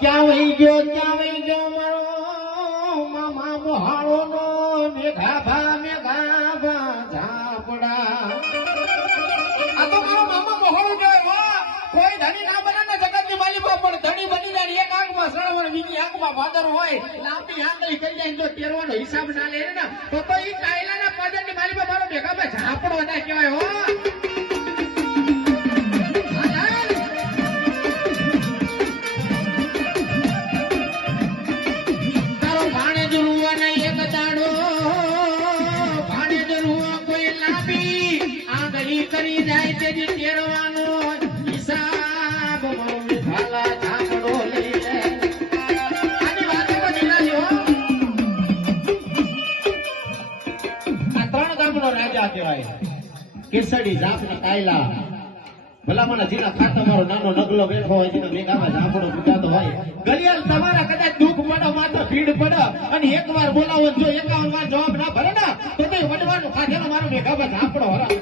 ક્યાં વહી ગયો મારો મામા મોહાળો નો મેઘાભા ઝાપડા. આ તો મારો મામા મોહળો જાય વાહ. કોઈ ધણી ના બને ને જગતની માલિકા પણ ધણી બની જાય. એક આંખમાં શ્રવણ બીજી આંખમાં ભાદર હોય. લાંબી આંગળી કરી જાય જો તેરવાનો હિસાબ ના લે ને તો ઈ કાયલાના પાદરની માલિકા મારો મેઘાભા ઝાપડો ના કહેવાય હો. કરી જાય તેજી તેરવાનો હિસાબ ભાલા ઝાપડો લઈ લે. આની વાતો બધી ના લ્યો. આ 3 ગામનો રાજા કહેવાય. કેસડી જાપ ને કાયલા. ભલામણા જીના ખાતા મારો નાનો નગલો બેઠો હોય જીનો મેઘામાં ઝાપડો પૂજાતો હોય. ગલિયાલ તમારા કદાચ દુઃખ પડો માથે ભીડ પડે અને એકવાર બોલાવો જો 51 વાર જવાબ ના ભરે ને તો તે વડવાનો ખાધેલો મારો મેઘામાં ઝાપડો હરા